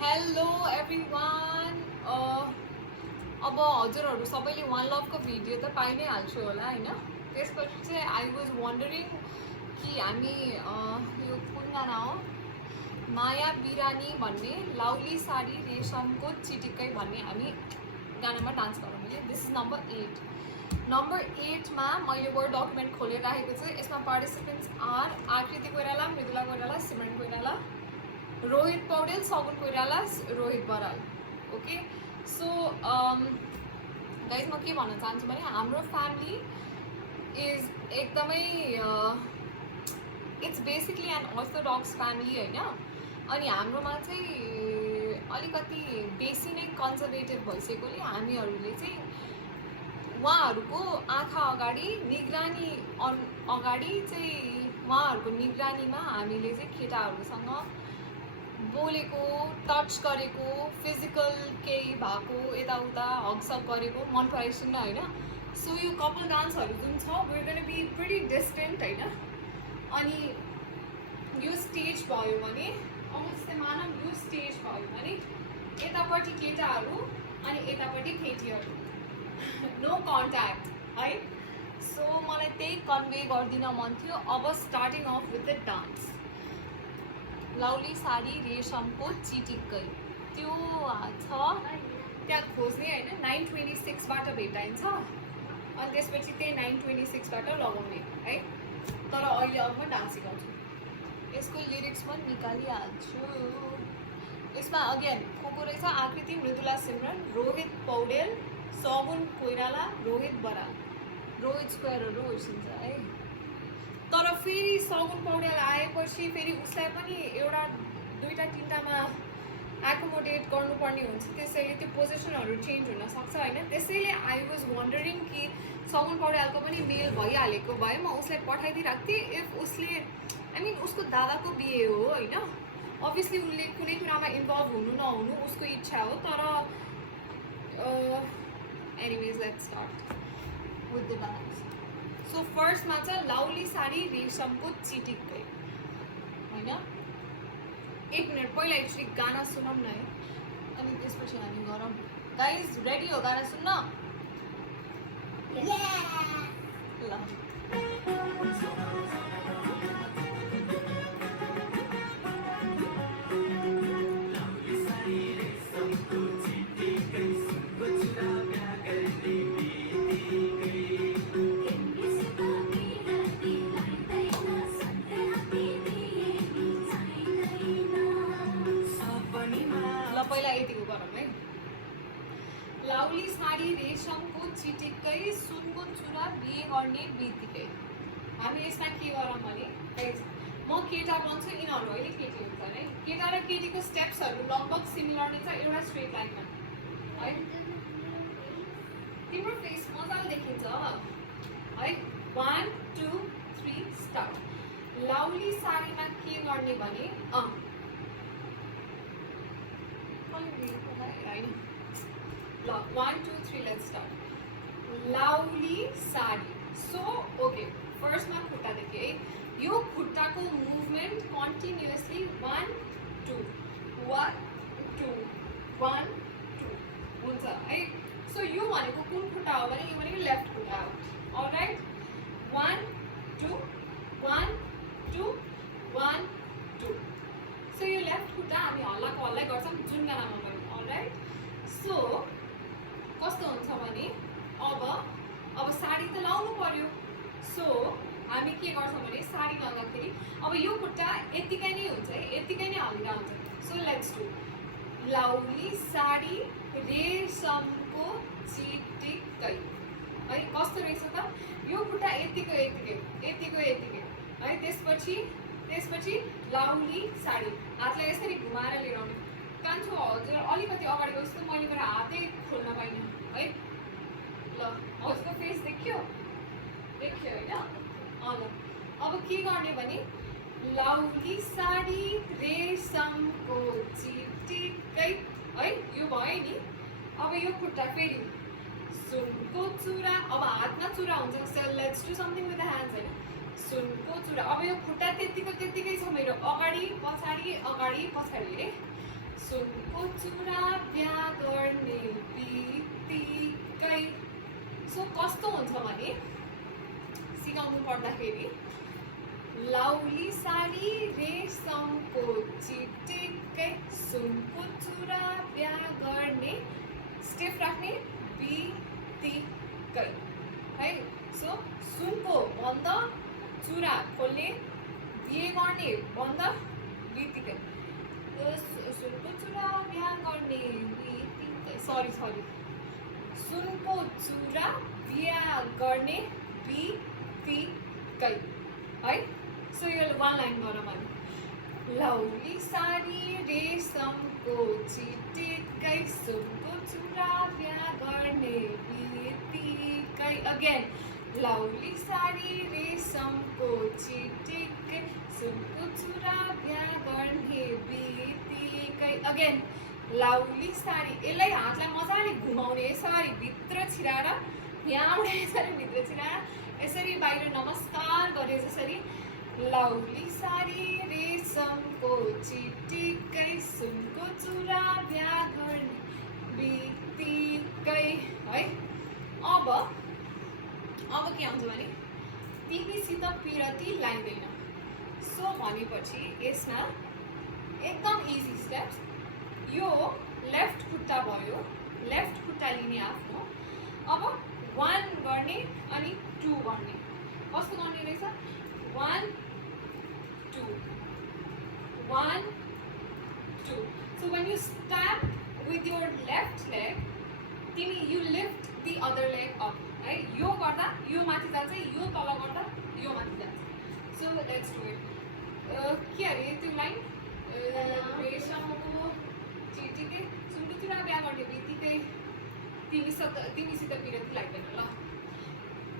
Hello everyone. अब हजुरहरू सबैले one लभको video त पाइ नै हाल्छु होला होइन। त्यसपछि चाहिँ आई वाज वन्डरिङ कि हामी यो कुन गाना हो, माया बिरानी भन्ने लाउली साडी रेशमको चिटिक्कै भन्ने हामी गानामा डान्स गरौँ मैले। This is number 8। नम्बर 8मा मैले वर्ड डकुमेन्ट खोलेर राखेको छु। यसमा पार्टिसिपेन्ट्स आर आकृति कोइराला, मृदुला कोइराला, सिमरन Koirala, Rohit Poudel, Sagun Koirala, Rohit Baral. Okay, so guys म के भन्न चाहन्छु भने हाम्रो फ्यामिली इज एकदमै it's basically an orthodox family होइन। अनि हाम्रोमा चाहिँ अलिकति बेसी नै कन्जर्भेटिभ भइसकेकोले हामीहरूले चाहिँ उहाँहरूको आँखा अगाडि निगरानी अगाडि चाहिँ उहाँहरूको निगरानीमा हामीले चाहिँ केटाहरूसँग बोलेको, टच गरेको, फिजिकल केही भएको, यताउता हगसग गरेको मन पराइसुन्न होइन। सो यो कपल डान्सहरू जुन छ we're gonna be pretty distant होइन। अनि यो स्टेज भयो भने अब जस्तै मानौँ यो स्टेज भयो भने यतापट्टि केटाहरू अनि यतापट्टि केटीहरू, नो कन्ट्याक्ट है। सो मलाई त्यही कन्भे गरिदिन मन थियो। अब starting off with the dance. Lovely sari रेशमको चिटिक्कै त्यो छ त्यहाँ खोज्ने होइन। 926बाट भेटाइन्छ अनि त्यसपछि त्यही 926बाट लगाउने है। तर अहिले अब म डान्स सिकाउँछु। यसको लिरिक्स पनि निकालिहाल्छु। यसमा अगेन को को रहेछ, आकृति, मृदुला, सिमरन, रोहित पौडेल, सगुन कोइराला, रोहित बराल। रोहित स्क्वायरहरू होइसिन्छ है। तर फेरि सगुन पौडेल आएपछि फेरि उसलाई पनि एउटा दुईवटा तिनवटामा एकोमोडेट गर्नुपर्ने हुन्छ। त्यसैले त्यो पोजिसनहरू चेन्ज हुनसक्छ होइन। त्यसैले आई वाज वन्डरिङ कि सगुन पौडेलको पनि मेल भइहालेको भए म उसलाई पठाइदिइरहेको थिएँ। इफ उसले आई मिन उसको दादाको बिहे हो होइन, अभियसली उसले कुनै कुरामा इन्भल्भ हुनु नहुनु उसको इच्छा हो। तर anyways let's start with the dance. So फर्स्टमा चाहिँ लाउली साडी रेशमको चिटिक्कै होइन। एक मिनट पहिला एकचोटि गाना सुनौँ न है, अनि त्यसपछि हामी गरौँ। गाइज रेडी हो गाना सुन्न? ल पहिला यतिको गरौँ है। लाउली साडी रेशमको चिटिक्कै सुनको चुरा बिहे गर्ने बित्तिकै। हामी यसमा के गरौँ भने म केटा बन्छु, यिनीहरू अहिले केटी हुन्छन् है। केटा र केटीको स्टेप्सहरू लगभग सिमिलर नै छ, एउटा स्ट्रेट लाइनमा है। तिम्रो फेस मजाले देखिन्छ है। 1 2 3 स्टार्ट। लाउली साडीमा के गर्ने भने ल 1 2 3 let's start. Lovely sari. So okay, फर्स्टमा खुट्टा देखेँ है। यो खुट्टाको मुभमेन्ट कन्टिन्युसली 1 2 1 2 1 2 हुन्छ है। सो यो भनेको कुन खुट्टा हो भने यो भनेको लेफ्ट खुट्टा हो। अलराइट, 1 2 1 2 1 2। सो यो लेफ्ट खुट्टा हामी हल्लाको हल्लै गर्छौँ जुन गानामा गरौँ। अलराइट, सो कस्तो हुन्छ भने अब साडी त लाउनु पर्यो। सो हामी के गर्छौँ भने साडी लाउँदाखेरि अब यो खुट्टा यतिकै नै हुन्छ है, यतिकै नै हल्लिँदा हुन्छ। So let's do. Lovely sari रेशमको चिटिक्कै है। कस्तो रहेछ त, यो खुट्टा यतिको यतिकै यतिको यतिकै है। त्यसपछि लाउली साडी हातलाई यसरी घुमाएर लिएर आउने। कान्छो हजुर अलिकति अगाडि गएपछि त मैले मेरो हातै खोल्न पाइनँ है। ल हजुरको फेस देखियो होइन। ल अब के गर्ने भने लाउली साडी रेशमको चिटिक्कै है, यो भयो नि। अब यो खुट्टा फेरि सुनको चुरा। अब हातमा चुरा हुन्छ। So let's do something with the hands होइन। सुनको चुरा। अब यो खुट्टा त्यतिकै छ मेरो, अगाडि पछाडि है। सुनको चुरा बिहा गर्ने बित्तिकै। सो कस्तो हुन्छ भने सिकाउनु पर्दाखेरि लाउली साडी रेशमको चिटिक्कै सुनको चुरा बिहा गर्ने स्टेप राख्ने बित्तिकै है। सो सुनको बन्द चुरा खोल्ने बिहे गर्ने बन्द बित्तिकै। सुनको चुरा बिहा गर्ने बित्तिकै सरी सुनको चुरा बिहा गर्ने बित्तिकै है। सो यो वान लाइन गरौँ भने लाउली साडी रेशमको चिटिक्कै सुनको चुरा बिहा गर्ने बित्तिकै। अगेन लाउली साडी रेशमको चिटिक्कै सुनको चुरा बिहा गर्ने बित्तिकै। अगेन लाउली साडी, यसलाई हातलाई मजाले घुमाउने, यसरी भित्र छिराएर यहाँबाट यसरी भित्र छिराएर यसरी बाहिर नमस्कार गरे जसरी लाउली साडी रेशमको चिटिक्कै सुनको चुरा बिहा गर्ने बित्तिकै है। अब के आउँछ भने तिमीसित पिरती लाइँदैन। सो भनेपछि यसमा एकदम इजी स्टेप्स। यो लेफ्ट खुट्टा भयो, लेफ्ट खुट्टा लिने आफ्नो। अब 1 गर्ने अनि 2 गर्ने। कस्तो गर्ने रहेछ 1 2 1 2। So when you stamp with your left leg, तिमी you lift the other leg up है। यो गर्दा यो माथि जान्छ, यो तल गर्दा यो माथि जान्छ। So let's do it. के अरे त्यो लाइन रेशमको चिटिक्कै सुनको चुरा बिहा गर्ने बित्तिकै तिमीसित पिरती लाइँदैन। ल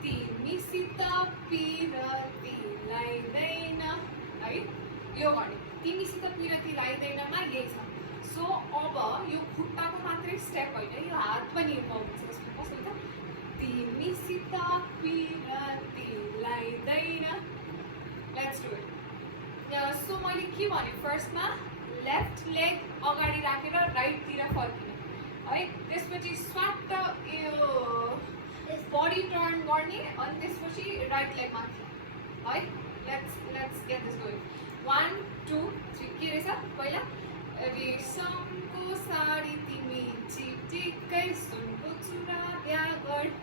तिमीसित पिरती लाइँदैन है, यो गर्ने तिमीसित पिरती लाइँदैनमा यही छ। सो अब यो खुट्टाको मात्रै स्टेप होइन, यो हात पनि पाउनुहुन्छ। कस्तो हुन्छ तिमीसित पिरती लाइँदैन। Let's do it. सो मैले के भने फर्स्टमा लेफ्ट लेग अगाडि राखेर राइटतिर फर्किने है। त्यसपछि स्वाट यो बडी टर्न गर्ने अनि त्यसपछि राइट लेग माथि है। Let's get this going. 1 2 3 के रहेछ पहिला रेशमको साडी तिमी चिटिक्कै सुनको चुरा बिहा गर्ने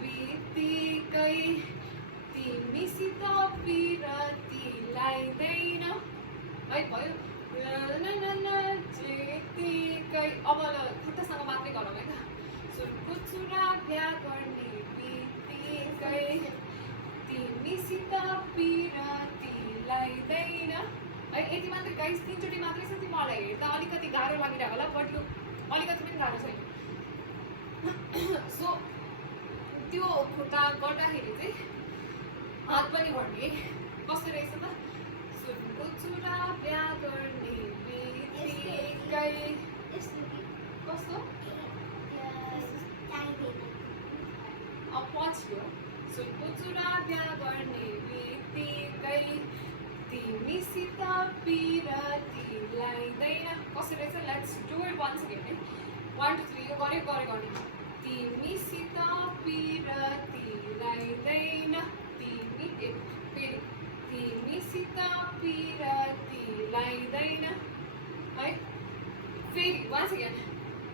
बित्तिकै तिमीसित पिरती लाइँदैन है भयो चिटिक्कै। अब खुट्टासँग मात्रै गरौँ है त। सुनको चुरा बिहा गर्ने बित्तिकै तिमीसित पिरती लाइँदैन है। यति मात्रै गाइस, 3 चोटि मात्रै छ। तिमीहरूलाई हेर्दा अलिकति गाह्रो लागिरहेको होला, बट यो अलिकति पनि गाह्रो छैन। सो त्यो खुट्टा गर्दाखेरि चाहिँ हात पनि घट्ने कस्तो रहेछ त सुनको चुरा बिहा गर्ने बित्तिकै कस्तो अब पछियो सुनको चुरा बिहा गर्ने बित्तिकै तिमीसित पिरती लाइँदैन। कस्तो रहेछ let's do it once again है। 1 2 3 यो गरे गर्ने तिमीसित पिरती लाइँदैन फेरि तिमीसित पिरती लाइँदैन है। फेरि वन्स अगेन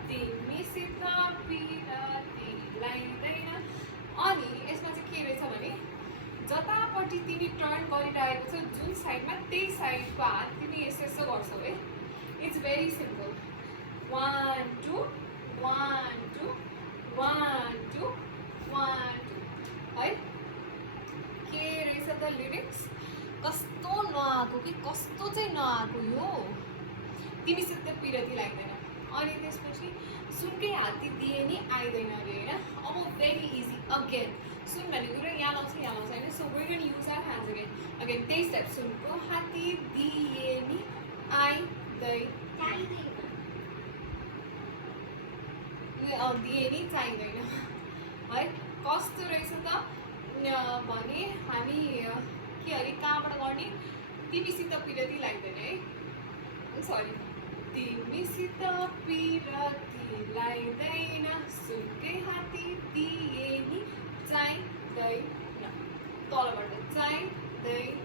तिमीसित पिरती लाइँदैन। अनि यसमा चाहिँ के रहेछ भने जतापट्टि तिमी टर्न गरिरहेको छौ जुन साइडमा त्यही साइडको हात तिमी यसो यसो गर्छौ है। It's very simple. 1 2 1 2 1 2 1 2 है। के रहेछ त लिरिक्स कस्तो नआएको कि कस्तो चाहिँ नआएको यो तिमीसित पिरती लाग्दैन। अनि त्यसपछि सुनकै हात्ती दिए नि आइदैन अरे होइन। अब भेरी इजी अगेन सुन भनेको कुरो यहाँ लाउँछ होइन। So we going use our hands again त्यही स्टेप सुनको हात्ती दिए नि दिए नि चाहिँदैन है। कस्तो रहेछ त भने हामी के अरे कहाँबाट गर्ने तिमीसित पिरती लाग्दैन है। सरी तिमीसित पिरती लाइदैन सुनकै हाती दिए नि चाहिँदैन तलबाट चाहिँदैन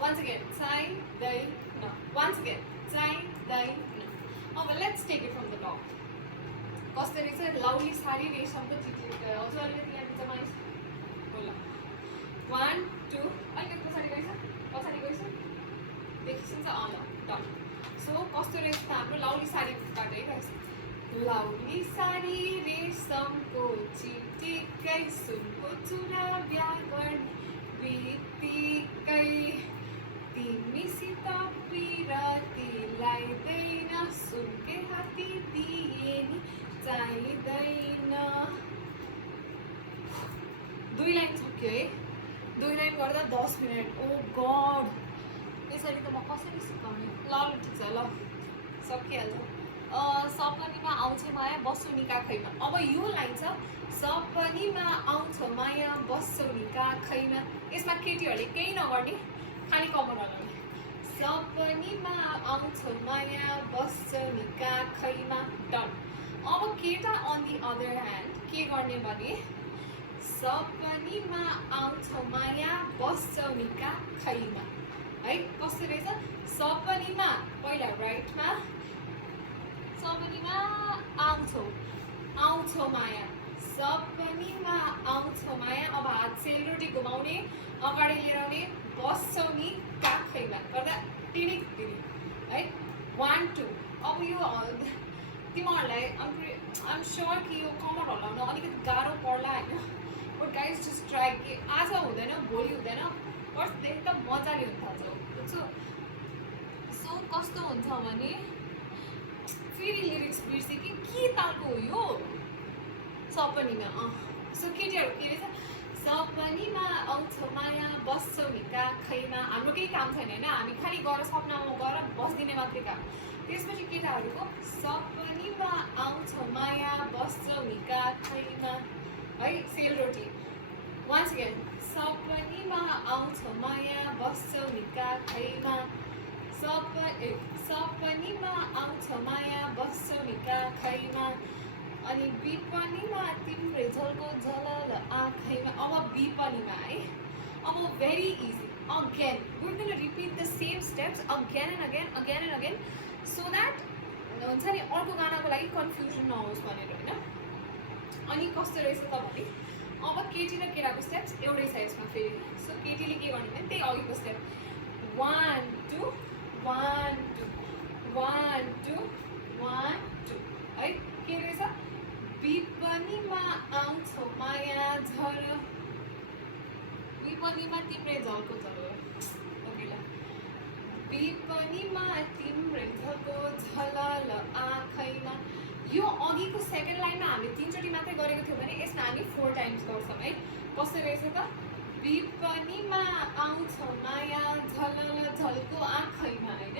once again चाहिँदैन once again चाहिँदैन अब let's take it from the top कस्तो रहेछ लौली सारी रेशमको चिठी हजुर अलिकति यहाँ जमाइस बोल 1 2 अलिकति पछाडि गइस देखिन्छ ल डन सो कस्तो रहेछ त हाम्रो लौली सारीबाट है लौली सारी रेशमको चिटिकै सुनको चुरा व्याकरण बित्तिकै तिमीसित पिरती लाइदैन सुनकै हाती दिए नि चाहिँदैन 2 लाइन सक्यो है 2 लाइन गर्दा 10 मिनट ओ गड यसरी त म कसरी सिकाउने ल ठिक छ ल सकिहाल्छ सपनीमा आउँछ माया बस्छु नि काखैमा अब यो लाइन छ सपनीमा आउँछ माया बस्छौ नि काखैमा यसमा केटीहरूले केही नगर्ने खाली कमर हल्लाउने सपनीमा आउँछ माया बस्छौ नि काखैमा डन अब केटा अन दि अदर ह्यान्ड के गर्ने भने सपनीमा आउँछ माया बस्छौ नि काखैमा है कस्तो रहेछ सपनीमा पहिला राइटमा सपनीमा आउँछ माया सपनीमा आउँछ माया अब हात सेलरोटी घुमाउने अगाडि लिएर आउने बस्छौ नि काखैमा गर्दा टिनिक दिने है 1 2 अब यो तिमीहरूलाई आइम स्योर कि यो कमर हल्लाउन अलिकति गाह्रो पर्ला होइन बट गाइज जस्ट ट्राई कि आज हुँदैन भोलि हुँदैन फर्स्टदेखि त मजाले हुन थाल्छ बुझ्छु सो कस्तो हुन्छ भने फेरि लिरिक्स बिर्सेँ कि के तालको हो यो सपनीमा सो केटीहरू के रहेछ सपनीमा आउँछ माया बस्छौ नि काखैमा हाम्रो केही काम छैन होइन हामी खालि गएर सपनामा गएर बसिदिने मात्रै काम त्यसपछि केटाहरूको सपनीमा आउँछ माया बस्छौ नि काखैमा है सेलरोटी वान्स अगेन सपनीमा आउँछ माया बस्छौ नि काखैमा सपनीमा आउँछ माया बस्छौ नि काखैमा अनि विपनीमा तिम्रो झल्को झलल आँखैमा अब विपनीमा है अब very easy again we're going to repeat the same steps again and again so that हुन्छ नि अर्को गानाको लागि कन्फ्युजन नहोस् भनेर होइन अनि कस्तो रहेछ त भने अब केटी र केटाको स्टेप्स एउटै छ यसमा फेरि सो केटीले के गर्ने भने त्यही अघिको स्टेप 1 2 1 2 1 2 1 2 है के रहेछ विपनीमा आउँछ माया झर विपनीमा तिम्रै झल्को झर विपनीमा तिम्रै झल्को झलल आँखैमा यो अघिको सेकेन्ड लाइनमा हामीले 3 चोटि मात्रै गरेको थियो भने यसमा हामी 4 टाइम्स गर्छौँ है कसरी रहेछ त विपनीमा आउँछ माया झलल झल्को आँखैमा होइन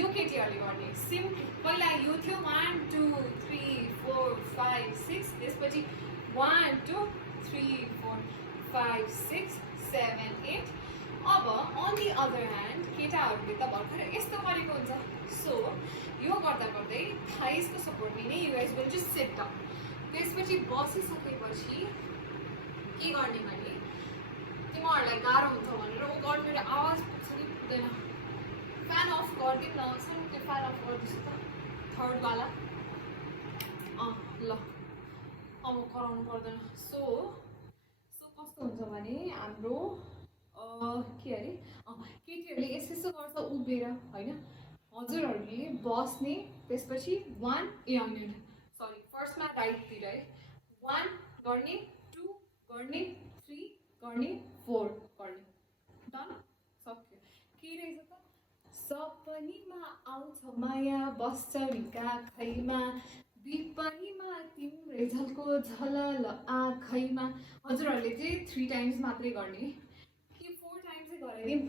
यो केटीहरूले गर्ने सिम्पली पहिला यो थियो 1 2 3 4 5 6 त्यसपछि 1 2 3 4 5 6 7 8 अब अन दि अदर ह्यान्ड केटाहरूले त भर्खर यस्तो गरेको हुन्छ सो यो गर्दा गर्दै थाइसको सपोर्ट लिने you guys will just sit down त्यसपछि बसिसकेपछि के गर्ने भने तिमीहरूलाई गाह्रो हुन्छ भनेर ऊ गर्नु मेरो आवाज पुग्छ कि पुग्दैन फ्यान अफ गरिदिउँ न सुन त्यो फ्यान अफ गरिदिन्छु त थर्डवाला ल अब कराउनु पर्दैन सो कस्तो हुन्छ भने हाम्रो के अरे केटीहरूले यस्तो गर्छ उभिएर होइन हजुरहरूले बस्ने त्यसपछि 1 होइन सरी फर्स्टमा राइटतिर है 1 गर्ने 2 गर्ने 3 गर्ने 4 गर्ने डन सक्यो के रहेछ त सपनीमा आउँछ माया बस्छौ नि काखैमा विपनीमा तिम्रै झल्को झलल आँखैमा हजुरहरूले चाहिँ 3 टाइम्स मात्रै गर्ने कि 4 टाइम्सै गराइदिउँ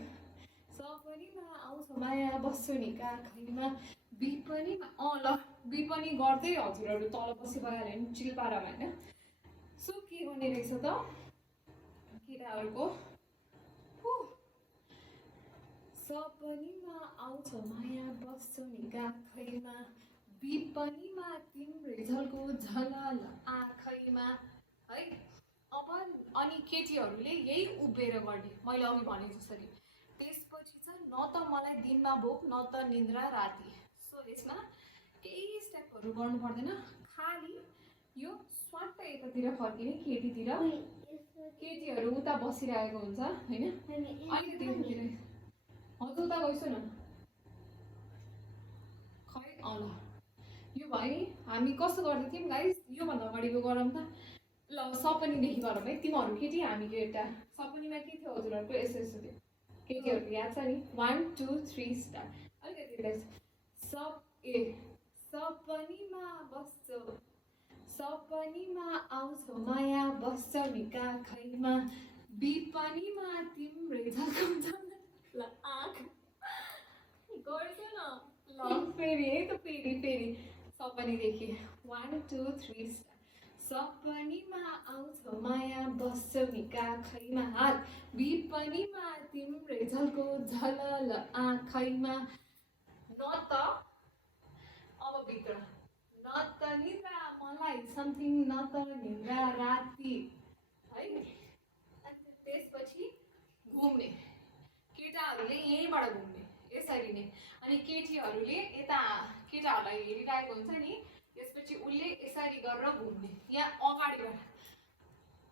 सपनीमा आउँछ माया बस्छौ नि काखैमा विपनीमा ल विपनी गर्दै हजुरहरू तल बसी गइहाल्यो नि चिल पारामा होइन सो के गर्ने रहेछ त केटाहरूको सपनीमा आउँछ माया बस्छ नि गाखैमा विपनीमा तिम्रै झल्को झलल आँखैमा है। अब अनि केटीहरूले यही उभिएर गर्ने मैले अघि भने जसरी। त्यसपछि चाहिँ न त मलाई दिनमा भोक न त निन्द्रा राति। सो यसमा केही स्टेपहरू गर्नु पर्दैन, खालि यो स्वाट यतातिर फर्किने केटीतिर, केटीहरू उता बसिरहेको हुन्छ होइन, अलिकति यतातिर हजुर उता गइसु न खै ल यो भयो। हामी कस्तो गर्दै थियौँ गाइस, योभन्दा अगाडिको गरौँ त ल। सपनीदेखि गरौँ है, तिमीहरू केटी हामी केटा। सपनीमा के थियो हजुरहरूको? यस्तो यस्तो थियो, केटीहरूको याद छ नि? 1 2 3 स्टार्ट। अलिकति सपनीमा बस्छ, सपनीमा आउँछ माया बस्छ नि काखैमा विपनीमा तिम्रै झल्काउँछ ल आँख। गर्छु न ल फेरि है त, फेरि सपनीदेखि 1 2 3 स्टार्ट। सपनीमा आउँछ माया बस्छ नि काखैमा हात विपनीमा तिम्रै झल्को झलल आँखैमा न त अब भित्र न त निद्रा मलाई समथिङ न त निद्रा राति है। अनि त्यसपछि घुम्ने, केटाहरूले यहीँबाट घुम्ने यसरी नै, अनि केटीहरूले यता केटाहरूलाई हेरिरहेको हुन्छ नि, त्यसपछि उसले यसरी गरेर घुम्ने यहाँ अगाडिबाट।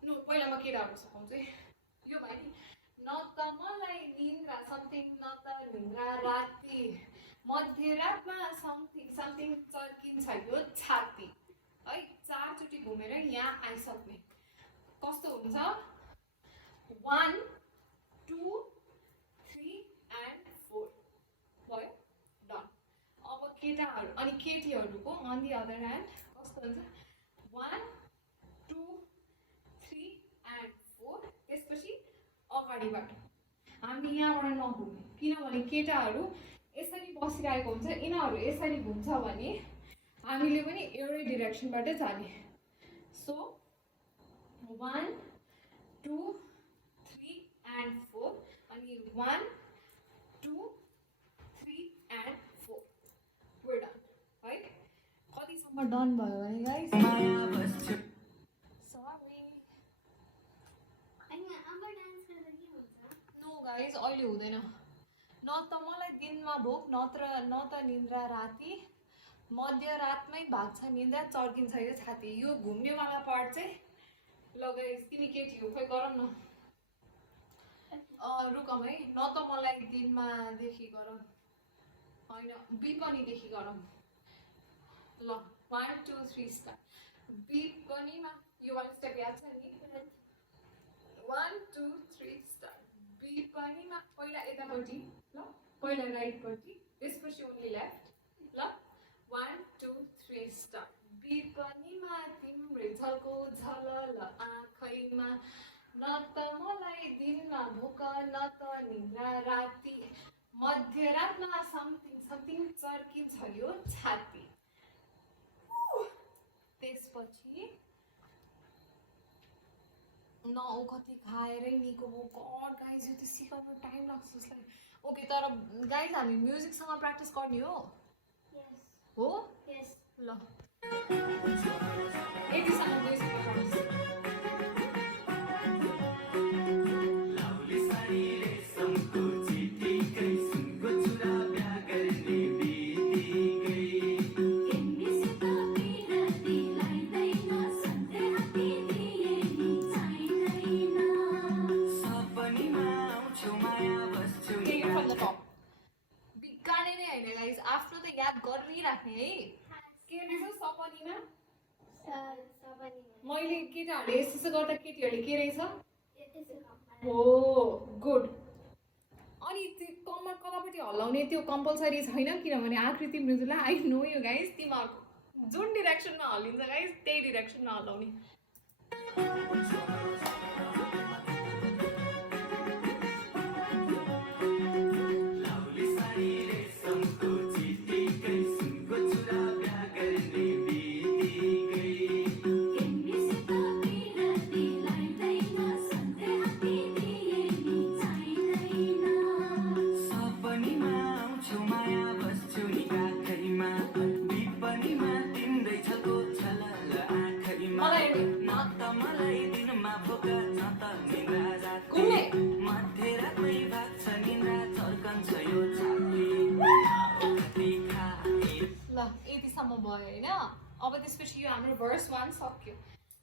नो पहिला म केटाहरू सिकाउँछु है। यो भाइ न त मलाई निन्द्रा समथिङ न त निन्द्रा राति मध्यरातमा समथिङ समथिङ चर्किन्छ यो छाती है। 4 चोटि घुमेर यहाँ आइसक्ने। कस्तो हुन्छ? 1 2 3 and 4 भयो, डन। अब केटाहरू अनि केटीहरूको अन दि अदर ह्यान्ड कस्तो हुन्छ? 1 2 3 and 4। त्यसपछि अगाडिबाट हामी यहाँबाट नघुम्ने, किनभने केटाहरू यसरी बसिरहेको हुन्छ, यिनीहरू यसरी घुम्छ भने हामीले पनि एउटै डिरेक्सनबाटै जाने। सो 1 2 3 and 4 अनि 1 2 3 and 4 we're done है। कतिसम्म डन भयो भने गाइस नो गाइस अहिले हुँदैन। न त मलाई दिनमा भोक न त निन्द्रा राति मध्यरातमै भाग्छ निन्द्रा चर्किन्छ यो छाती। यो घुम्नेवाला पार्ट चाहिँ ल गाइस तिमी केटी हो खै गरौँ न। रुकौँ है। न त मलाई दिनमा देखि गरौँ होइन, विपनीदेखि गरौँ ल। 1 2 3 स्टार्ट। विपनीमा यो वाला स्टेप याद छ नि? 1 2 3 स्टार्ट। विपनीमा पहिला यतापट्टि ल, पहिला राइटपट्टि, त्यसपछि ओन्ली लेफ्ट ल। 1 2 3 स्टार्ट। विपनीमा तिम्रै झल्को झलल आँखैमा न त मलाई दिनमा भोक न त निन्द्रा राति मध्यरातमा समथिङ समथिङ चर्किन्छ यो छाती। त्यसपछि न कति खाएरै निको हो गड गाइज, यो त सिकाउनु टाइम लाग्छ जसलाई। ओके तर गाइज हामी म्युजिकसँग प्र्याक्टिस गर्ने हो हो ल। यतिसँग म्युजिकमा प्र्याक्टिस। बिगार्ने नै होइन गाइज, आफ्नो त याद गरिराख्ने है। के रहेछ सपनीमा? मैले केटाहरूले यस्तो गर्दा केटीहरूले के रहेछ? हो गुड। अनि त्यो कम्मर कतापट्टि हल्लाउने त्यो कम्पलसरी छैन, किनभने आकृति Mridula I know you guys, तिमीहरूको जुन डिरेक्सनमा हल्लिन्छ गाइज त्यही डिरेक्सनमा हल्लाउने। ल यतिसम्म भयो होइन अब त्यसपछि यो हाम्रो भर्स 1 सक्यो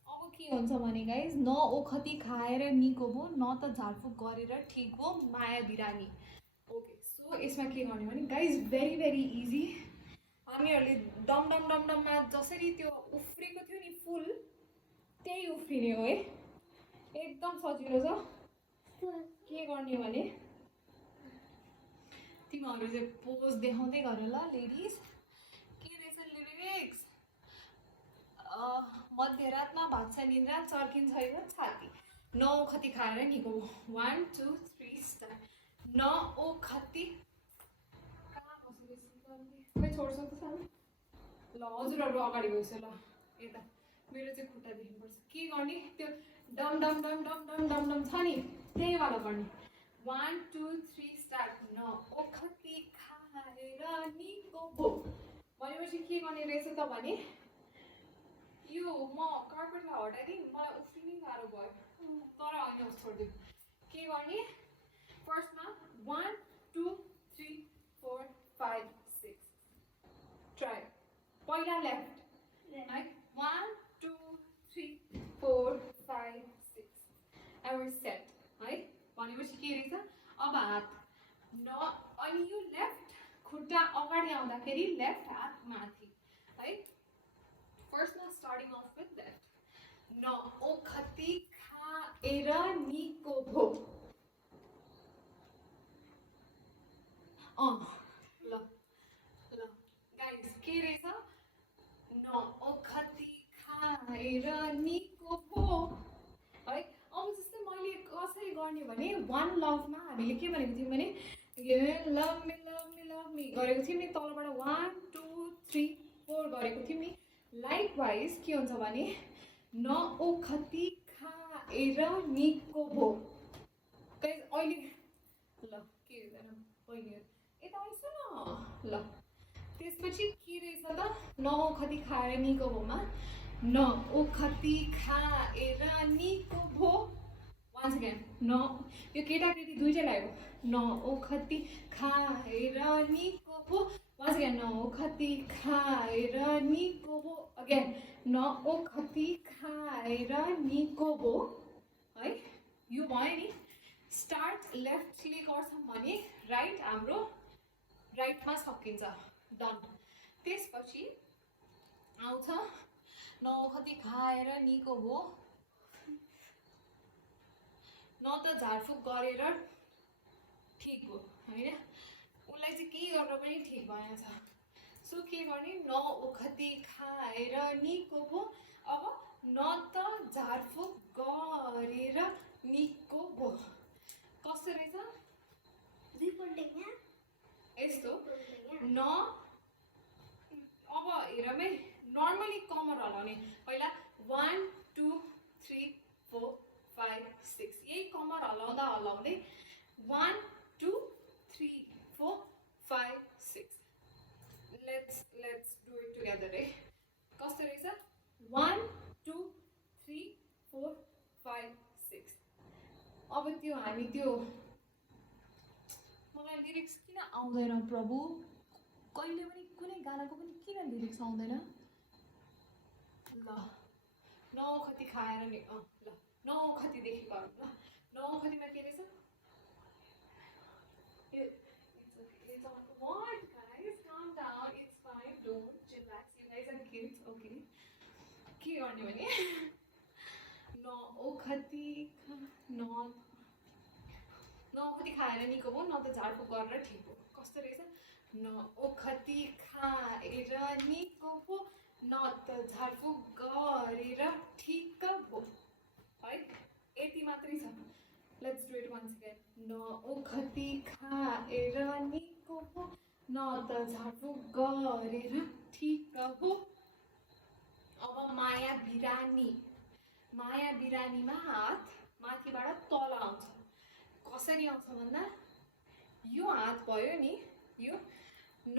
अब के हुन्छ भने गाइज न ओखती खाएर निको भो न त झारफुक गरेर ठिक भो माया बिरानी ओके सो यसमा के गर्ने भने गाइज भेरी भेरी इजी हामीहरूले डम डम डम डममा जसरी त्यो उफ्रेको थियो नि फुल त्यही उफ्रिने हो है एकदम सजिलो छ के गर्ने भने तिमीहरू चाहिँ पोज देखाउँदै गर ल लेडिज के रहेछ लिरिक्स मध्यरातमा भाग्छ निन्द्रा चर्किन्छ होइन छाती न ओखती खाएर निको 1 2 3 स्टार्ट न ओखती कहाँ बसेको खै छोड्छ त सानो ल हजुरहरू अगाडि गइसक्यो ल यता मेरो चाहिँ खुट्टा देख्नुपर्छ के गर्ने त्यो डम डम डम डम डम डम डम छ नि त्यहीवाला गर्ने 1 2 3 स्टार्ट न ओखती खाएर निको भो भनेपछि के गर्ने रहेछ त भने यो म कार्पेटलाई हटाइदिउँ मलाई उफ्रिनै गाह्रो भयो तर होइन छोडिदिउँ के गर्ने फर्स्टमा 1 2 3 4 5 6 ट्राई पहिला लेफ्ट है 1 2 3 4 5 6 एभर सेट है भनेपछि के रहेछ अब हात न अनि यो लेफ्ट खुट्टा अगाडि आउँदाखेरि लेफ्ट हात माथि है फर्स्टमा स्टार्टिङ अफ विथ लेफ्ट न ओखती खाएर निको भो ल ल गाइस के रहेछ न ओखती खाएर निको भो है अब जस्तै मैले कसरी गर्ने भने वान लभमा हामीले के भनेको थियौँ भने लभ मी गरेको थियौँ नि तलबाट 1 2 3 4 गरेको थियौँ नि लाइकवाइज के हुन्छ भने न ओखती खाएर निको भो अहिले ल के हुँदैन बहिनीहरू यता आइस न ल त्यसपछि के रहेछ त न ओखती खाएर निको भोमा न ओखती खाएर निको भो वान्स अगेन न यो केटाकेटी दुइटै लाग्यो न ओखती खाएर निको भो वान्स अगेन न ओखती खाएर निको भो अगेन न ओखती खाएर निको भो है यो भयो नि स्टार्ट लेफ्टले गर्छौँ भने राइट हाम्रो राइटमा सकिन्छ डन त्यसपछि आउँछ न ओखती खाएर निको भो न त झारफुक गरेर ठिक हो होइन उसलाई चाहिँ केही गरेर पनि ठिक भएन छ सो के गर्ने न ओखती खाएर निको भो अब न त झारफुक गरेर निको भो कस्तो रहेछ यस्तो न अब हेर है नर्मली कमर हलाउने पहिला 1 2 3 4 5 6 यही कमर हलाउँदा हलाउँदै 1 2 3 4 5 6 लेट्स डु इट टुगेदर है कस्तो रहेछ 1 2 3 4 5 6 अब त्यो हामी त्यो मलाई लिरिक्स किन आउँदैन प्रभु कहिले पनि कुनै गानाको पनि किन लिरिक्स आउँदैन ल न ओखती खाएर नि ल न ओखतीदेखि गरौँ ल न ओखतीमा के रहेछ What guys, calm down, it's fine, don't relax, you guys are kids, okay? के गर्ने भने न ओखती खाएर निको भो न त झारफुक गरेर ठिक हो कस्तो रहेछ न ओखती खाएर निको भो न त झारफुक गरेर ठिक भो है यति मात्रै छ let's do it once again न ओखती खाएर निको भो न त झारफुक गरेर ठिक भो अब माया बिरानीमा हात माथिबाट तल आउँछ कसरी आउँछ भन्दा यो हात भयो नि यो न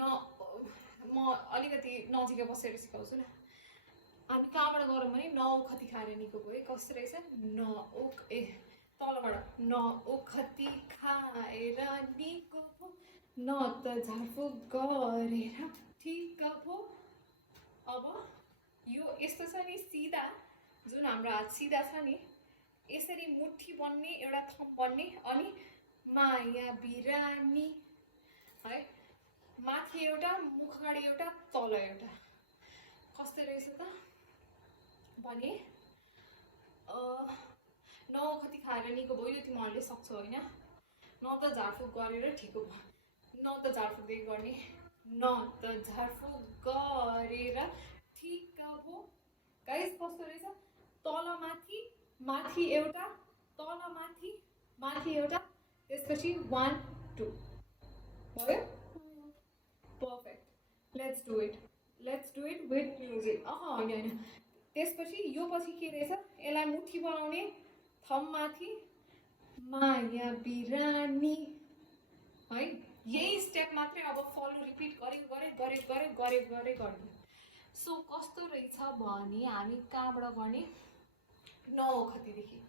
म अलिकति नजिकै बसेर सिकाउँछु ल हामी कहाँबाट गरौँ भने न ओखती खाएर निको भयो कस्तो रहेछ तलबाट न ओखती खाएर निको भो न त झारफुक गरेर ठिक भो। अब यो यस्तो छ नि सिधा, जुन हाम्रो हात सिधा छ नि, यसरी मुठी बन्ने, एउटा थम्ब बन्ने, अनि माया बिरानी है, माथि एउटा, मुख अगाडि एउटा, तल एउटा। कस्तो रहेछ त भने नओखती खाएर निको भयो, यो तिमीहरूले सक्छौ होइन। न त झारफुक गरेर ठिक भयो, न त झारफुक्दै गर्ने, न त झारफुक गरेर ठिक भयो। गाइस कस्तो रहेछ, तल माथि, माथि एउटा, तल माथि, माथि एउटा, त्यसपछि 1 2 भयो। Perfect, let's do it, let's do it with music. होइन होइन, त्यसपछि यो पछि के रहेछ, यसलाई मुठी बनाउने, थम्ब माथि, माया बिरानी है। यही स्टेप मात्रै अब फलो रिपिट गरे गरे गरे गरे गरे गरे गर्ने। सो कस्तो रहेछ भने हामी कहाँबाट गर्ने, नओखतीदेखि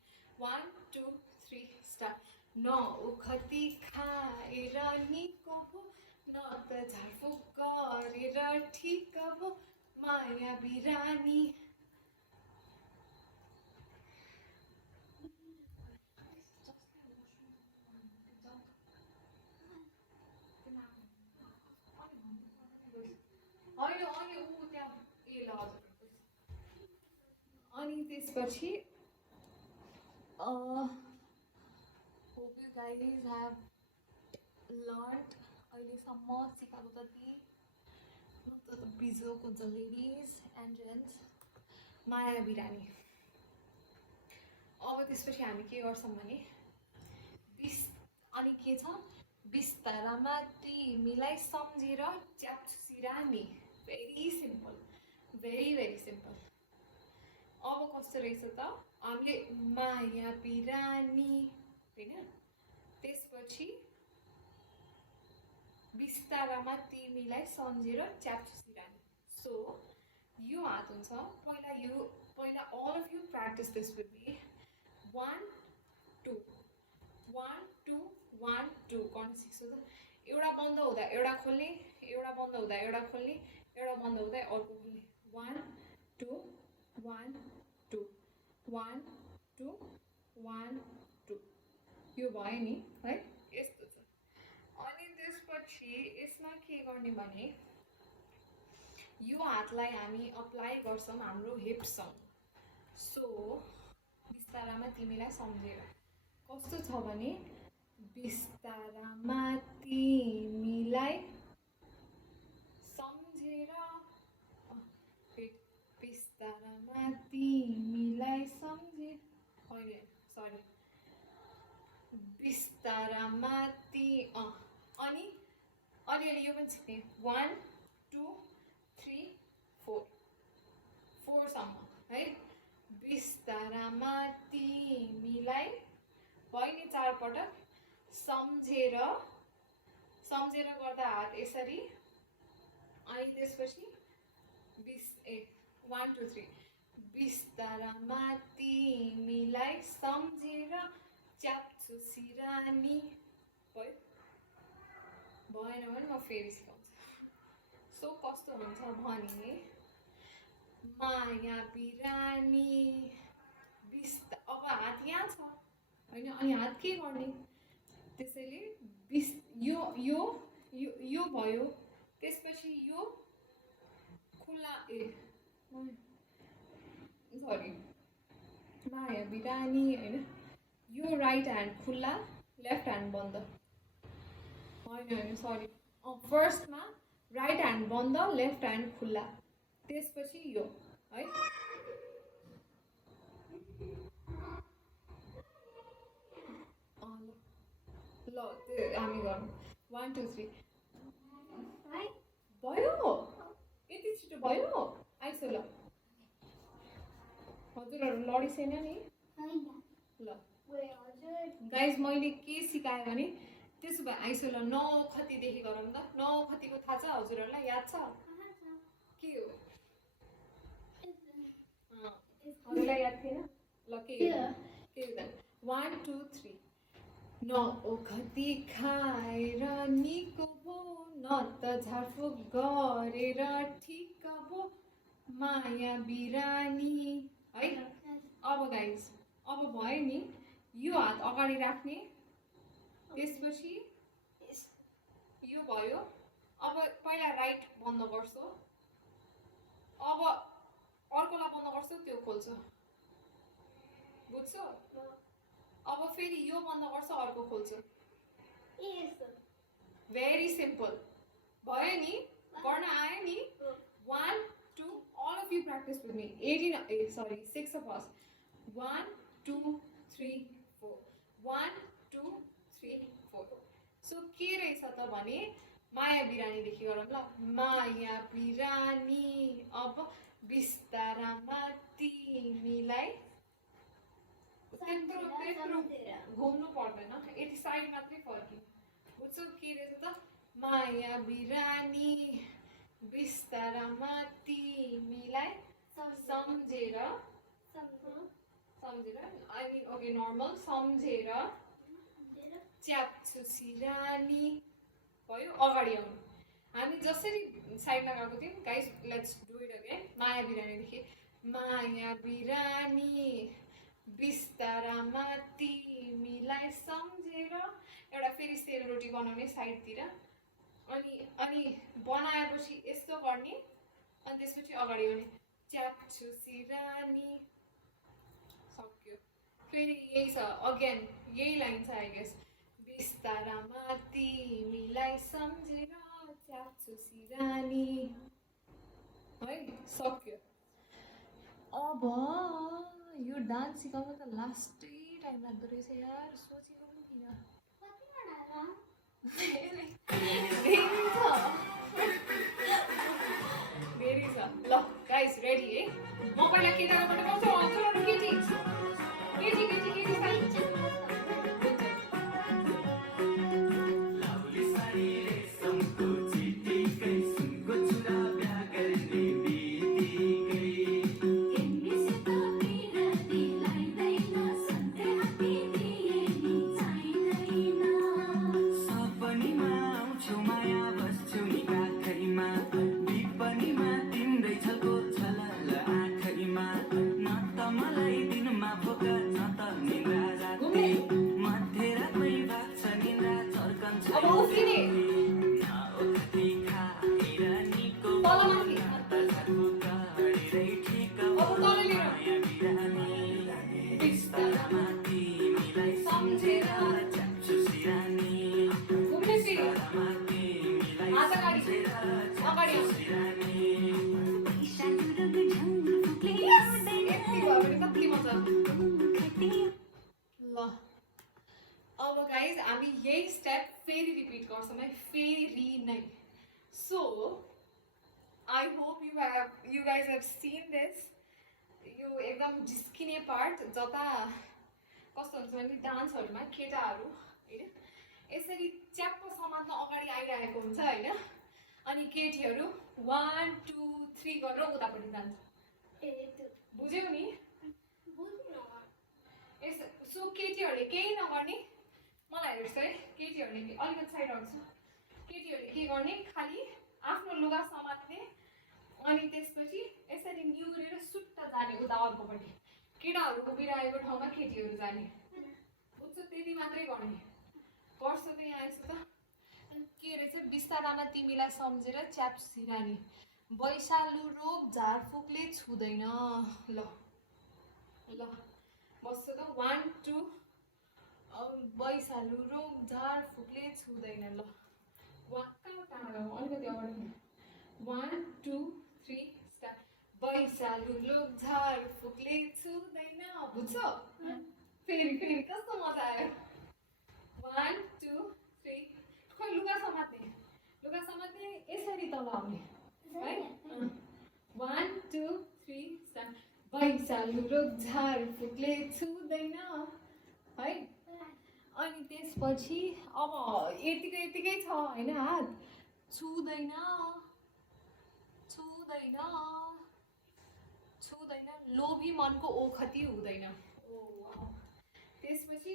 1 2 3 स्टार्ट। नओखती खाएर निको भो, न त झारफुक गरेर ठिक भो, माया बिरानी। अनि त्यसपछि hope you guys have learned अहिलेसम्म सिकाएको जति, न त बिजोको द लेडिज एन्ड जेन्ट्स, माया बिरानी। अब त्यसपछि हामी के गर्छौँ भने अनि के छ, बिस्तारामा तिमीलाई सम्झेर च्याप्छु रानी। Very simple, very very simple. अब कस्तो रहेछ त, हामीले माया बिरानी होइन, त्यसपछि बिस्तारामा तिमीलाई सम्झेर च्याप्छु रानी। सो यो हात हुन्छ, पहिला all of you practice this with me। 1 2 1 2 1 2 गर्न सिक्छौ त। एउटा बन्द हुँदा एउटा खोल्ने, एउटा बन्द हुँदा एउटा खोल्ने, एउटा बन्द हुँदा अर्को खोल्ने। 1 2 1 2 1 2 1 2। यो भयो नि है, यस्तो छ। अनि त्यसपछि यसमा के गर्ने भने यो हातलाई हामी अप्लाई गर्छौँ हाम्रो हिप्ससँग। सो बिस्तारामा तिमीलाई सम्झेर कस्तो छ भने, बिस्तारामा तिमीलाई सम्झेर, बिस्तारामा तिमीलाई सम्झे, होइन सरी, बिस्तारामा अनि अलिअलि यो पनि सिक्ने। 1 2 3 4 4 सम्म है। बिस्तारामा तिमीलाई भयो नि 4 पटक, सम्झेर, सम्झेर गर्दा हात यसरी, अनि त्यसपछि 1 2 3 बिस्तारामा तिमीलाई सम्झेर च्याप्छु सिरानी। भयो, भएन भने म फेरि सिकाउँछु। सो कस्तो हुन्छ भने माया बिरानी, अब हात यहाँ छ होइन, अनि हात के गर्ने, त्यसैले यो भयो, त्यसपछि यो खुला, सरी माया बिरानी होइन, यो राइट ह्यान्ड खुल्ला, लेफ्ट ह्यान्ड बन्द, होइन सरी, फर्स्टमा राइट ह्यान्ड बन्द, लेफ्ट ह्यान्ड खुल्ला, त्यसपछि यो है। ल हामी गरौँ। 1 2 3 भयो, यति छिटो भयो। आइसो ल, हजुरहरू लडिसेन नि ल। गाइज मैले के सिकाएँ भने, त्यसो भए आइसो ल, नओखतीदेखि गरौँ त। नओखतीको थाहा छ हजुरहरूलाई, याद छ के हो? हजुरलाई याद थिएन? ल के हो 1 2 3 नओखती खाएर निको भो, न त झारफुक गरेर ठिक भो माया बिरानी है। अब गाइस अब भयो नि, यो हात अगाडि राख्ने, त्यसपछि यो भयो। अब पहिला राइट बन्द गर्छु, अब अर्कोलाई बन्द गर्छु, त्यो खोल्छ, बुझ्छौ? अब फेरि यो बन्द गर्छ, अर्को खोल्छ। भेरी सिम्पल भयो नि, गर्न आयो नि। 1 2 all of you practice with me. 6 of us. 1 2 3 4 1 2 3 4। So के रहेछ त भने माया बिरानीदेखि गरौँ ल। माया बिरानी अब बिस्तारामा तिमीलाई, त्यत्रो घुम्नु पर्दैन, यति साइड मात्रै फर्किनु, बुझ्छौ? के रहेछ त? माया बिरानी बिस्तारामा तिमीलाई सम्झेर, आई मिन ओके नर्मल, सम्झेर च्याप्छु सिरानी भयो। अगाडि आउनु, हामी जसरी साइडमा गएको थियौँ guys, let's do it again. माया बिरानीदेखि माया बिरानी बिस्तारामा तिमीलाई सम्झेर, एउटा फेरि सेलरोटी बनाउने साइडतिर, अनि बनाएपछि यस्तो गर्ने, अनि त्यसपछि अगाडि आउने, च्याप्छु सिरानी, सक्यो। फेरि यही छ, अगेन यही लाइन छ आई गेस, बिस्तारामा तिमीलाई सम्झेर च्याप्छु सिरानी है, सक्यो। अब यो डान्स सिकाउनु त लास्टै टाइम लाग्दो रहेछ यार, सोचेको पनि थिइनँ। धेरै छ ल गाइस, रेडी है? म पहिला केटाबाट गाउँछु, केटी केटी केटी केटी साइड ल। अब गाइज हामी यही स्टेप फेरि रिपिट गर्छौँ है, फेरि नै। So I hope you guys have seen this. यो एकदम झिस्किने पार्ट, जता कस्तो हुन्छ भने डान्सहरूमा केटाहरू होइन यसरी च्याप्प समात्न अगाडि आइरहेको हुन्छ होइन, अनि केटीहरू 1 2 3 गरेर उतापट्टि जान्छ, बुझ्यौ नि? सो केटीहरूले केही नगर्ने, मलाई हेर्छ है, केटीहरूले अलिकति साइड हट्छु, केटीहरूले के गर्ने, खालि आफ्नो लुगा समात्ने, अनि त्यसपछि यसरी निहुरेर सुट्ट जाने उता अर्कोपट्टि, केटाहरू उभिरहेको ठाउँमा केटीहरू जाने, बुझ्छ? त्यति मात्रै गर्ने गर्छ। त यहाँ यस्तो त के रहेछ, बिस्तारामा तिमीलाई सम्झेर च्याप्छु सिरानी, वैशालु रोग झारफुकले छुँदैन। ल ल बस्छ त, 1 2 वैशालु रोग झारफुकले छुँदैन। ल अलिकति अगाडि 1 2 3 स्टार्ट। वैशालु रोग झारफुकले छुँदैन, बुझ्छ? फेरि फेरि कस्तो मजा आयो। 1 2 3 खोइ लुगा समात्ने यसरी तल आउने है। 1 2 3 स्टार्ट। वैशालु रोग झारफुकले छुँदैन है। अनि त्यसपछि अब यतिकै छ होइन, हात छुँदैन छुँदैन छुँदैन, लोभी मनको ओखती हुँदैन। त्यसपछि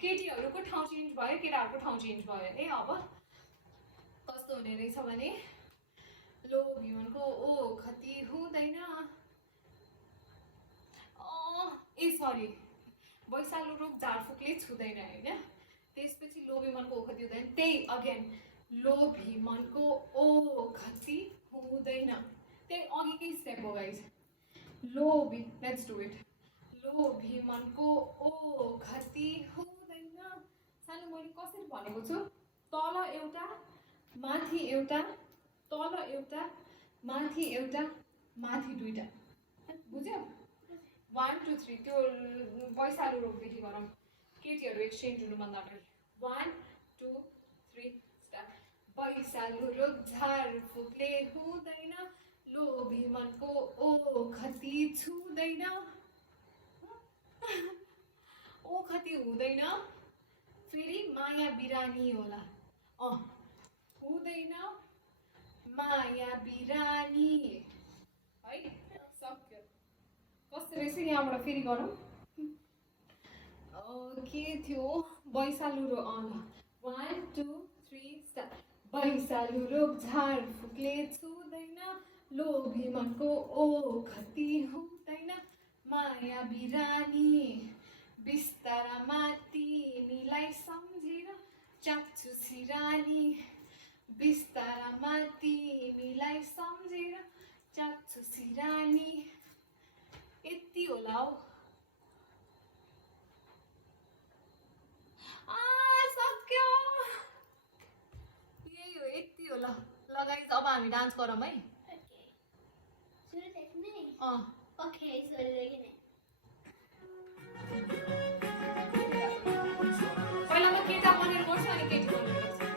केटीहरूको ठाउँ चेन्ज भयो, केटाहरूको ठाउँ चेन्ज भयो है। अब कस्तो हुने रहेछ भने लोभी मनको ओ खती हुँदैन ए सरी वैशालु रोग झारफुकले छुँदैन होइन त्यसपछि लोभी मनको ओ खती हुँदैन त्यही अगेन लोभी मनको ओ खती हुँदैन त्यही अघिकै स्टेप हो गाइस लोभी लेट्स डु इट लोभी मनको ओ खती हुँदैन सानो मैले कसरी भनेको छु तल एउटा माथि एउटा तल एउटा माथि एउटा माथि दुईटा बुझ्यौ 1 2 3 त्यो वैशालु रोगदेखि गरौँ केटीहरू एक्सचेन्ज हुनुभन्दा अगाडि 1 2 3 स्टार्ट वैशालु रोग झारफुकले हुँदैन लोभी मनको ओ खती छुँदैन ओ खती हुँदैन फेरि माया बिरानी होला हुँदैन माया बिरानी है सक्यो कस्तो रहेछ यहाँबाट फेरि गरौँ के थियो वैशालु रोग 1 2 3 स्टार्ट वैशालु रोग झारफुकले छुँदैन लोभी मनको ओ खती हुँदैन माया बिरानी बिस्तारामा तिमीलाई सम्झेर चाप्छु सिरानी बिस्तारामा तिमीलाई सम्झेर चाप्छु सिरानी यति होला हौ सक्यो यही हो यति होला ल गाइस अब हामी डान्स गरौँ है Okay, so we're पहिला म केटा बनेर गर्छु अनि केटी बनेर गर्छु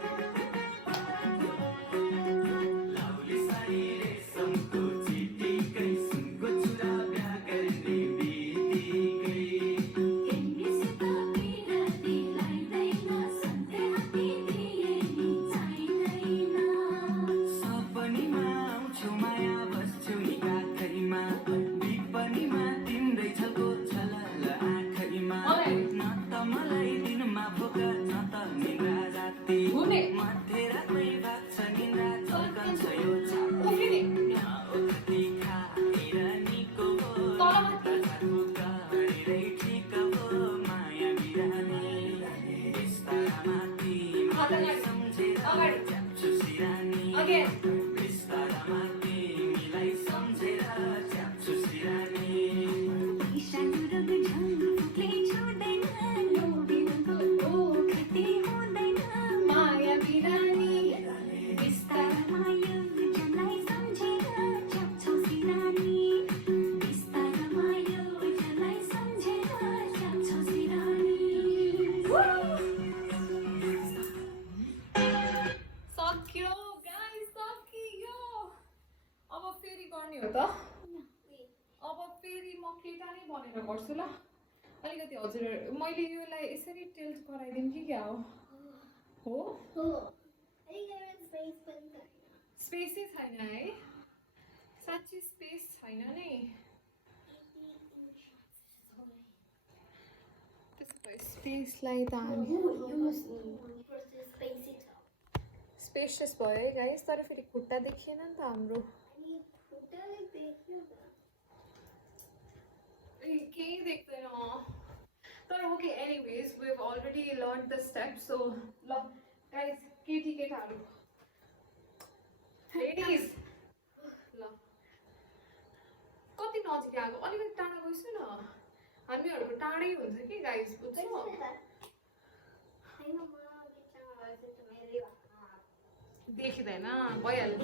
गर्छु ल अलिकति हजुर मैले योलाई यसरी टिल्ट गराइदिउँ कि क्या हो स्पेसै छैन है साँच्चै स्पेस छैन नै त्यसो भए स्पेसलाई त हामी स्पेसियस भयो है गाइस तर फेरि खुट्टा देखिएन नि त हाम्रो केही देख्दैन तर okay anyways we have already learn the step so ल गाइस केटी केटाहरू लेडिज ल कति नजिक आएको अलिकति टाढा गइसु न हामीहरूको टाढै हुन्छ कि गाइस बुझ्छौ देखिँदैन भइहाल्यो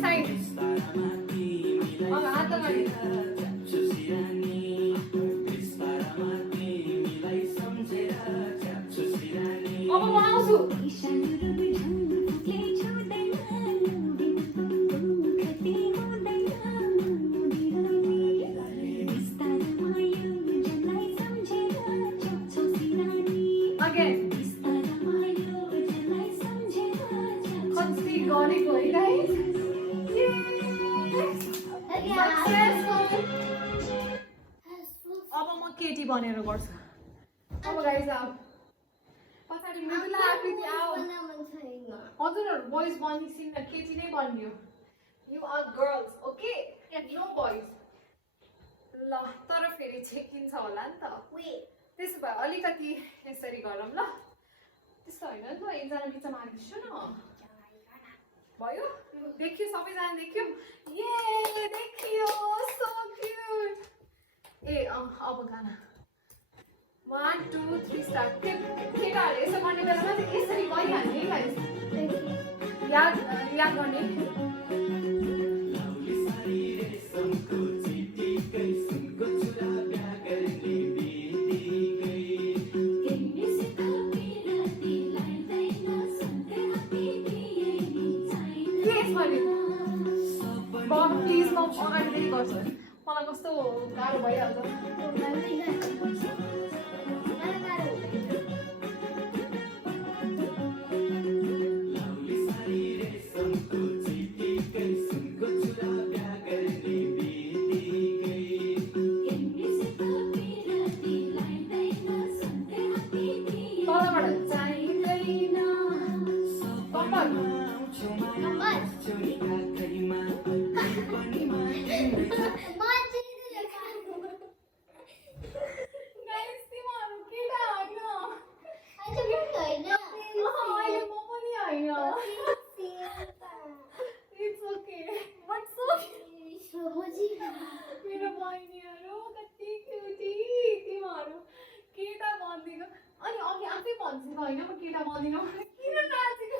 साइड अब हात अगाडि अब म आउँछु अगेन कति गरेको है गाइस अब म केटी बनेर गर्छु अब गाइस अब पछाडि मिथिला आकृति आओ हजुरहरू बोइज बनिसिन केटी नै बनियो you are girls okay no boys ल तर फेरि छेकिन्छ होला नि त त्यसो भए अलिकति यसरी गरौँ ल त्यस्तो होइन नि त एकजना बिचमा आइदिन्छु न भयो देखियो सबैजना देख्यो ये देखियो सो क्युट ए अब गाना 1 2 3 स्टार्ट केटाहरूले यसो गर्ने बेलामा चाहिँ यसरी गरिहाल्ने गाइस याद गर्ने प्लिज म अगाडिदेखि गर्छु मलाई कस्तो गाह्रो भइहाल्छ मेरो बहिनीहरू कति क्युटी तिमीहरू केटा बनिदिएको अनि अघि आफै भन्छ होइन म केटा बनिदिनु किन नाचेको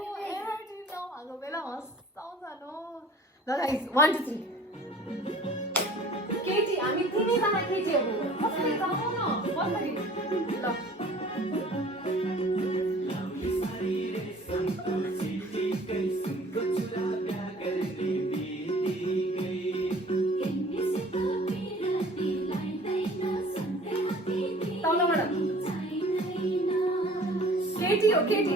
नभएको बेला हँसाउँछ न ल गाइस 1 2 3 केटी हामी तिनैजना केटीहरू कसरी जाउँ न कसरी ल केटी हो केटी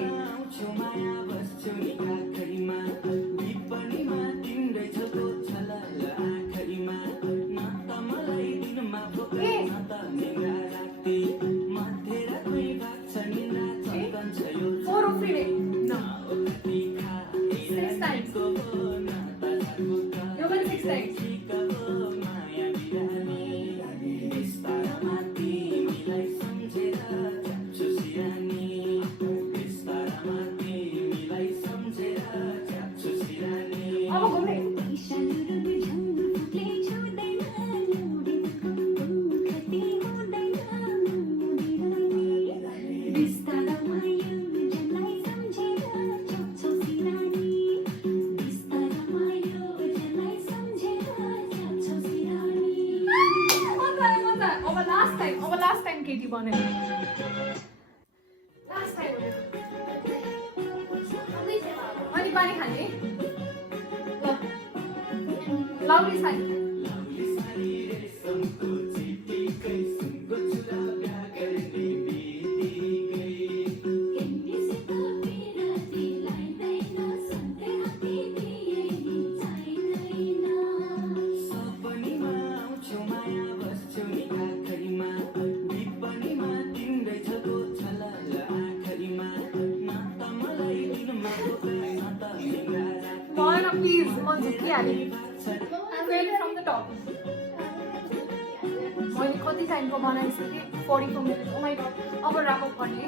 last time केटी बन्यो लास्ट टाइम अनि पानी खाने ल लाउली सानी Please, from the top. मैले कति टाइमको बनाइसकेँ 44 minutes. Oh my god. अब wrap up गर्ने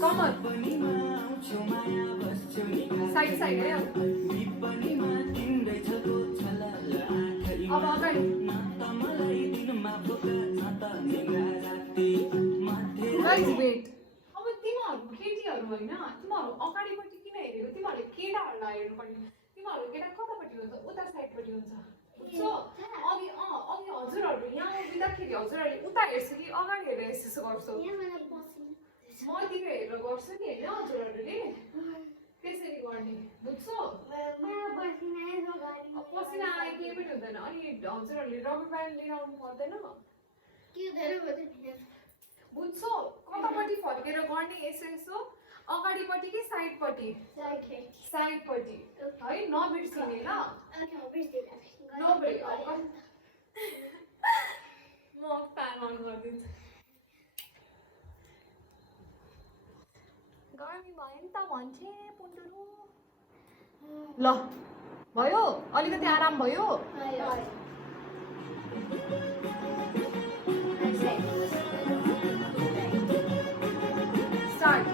Come on. साइड साइड है अब अगाडि गाइस वेट अब तिमीहरू केटीहरू होइन तिमीहरू अगाडिपट्टि किन हेरेको तिमीहरूले केटाहरूलाई हेर्नुपर्ने तिमीहरू केटा कतापट्टि हुन्छ उता साइडपट्टि हुन्छ सो अघि हजुरहरू यहाँ उभिँदाखेरि हजुरहरूले उता हेर्छु कि अगाडि हेरेर यसो गर्छु मतिर हेरेर गर्छु नि होइन हजुरहरूले त्यसरी गर्ने बुझ्छौ पसिना आए केही पनि हुँदैन अनि हजुरहरूले रबर ब्यान्ड लिएर आउनु पर्दैन बुझ्छौ कतापट्टि फर्केर गर्ने यसो यसो अगाडिपट्टि कि साइडपट्टि साइडपट्टि है नबिर्सिने ल म फ्यान अन गरिदिन्छु गर्मी भयो नि त भन्छे पुन्टुरु ल भयो अलिकति आराम भयो स्टार्ट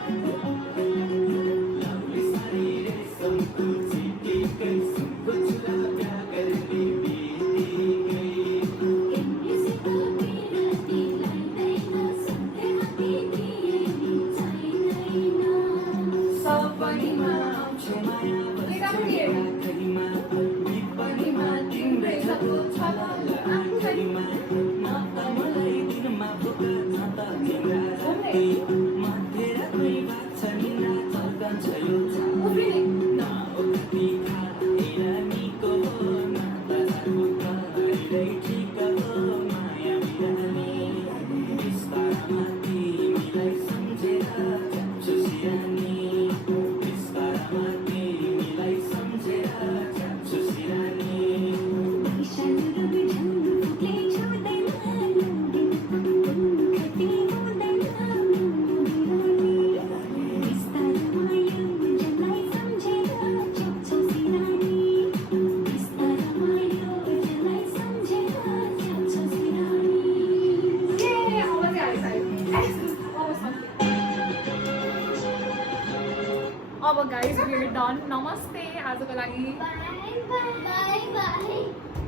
अब गाइज वी आर डन नमस्ते आजको लागि बाई बाई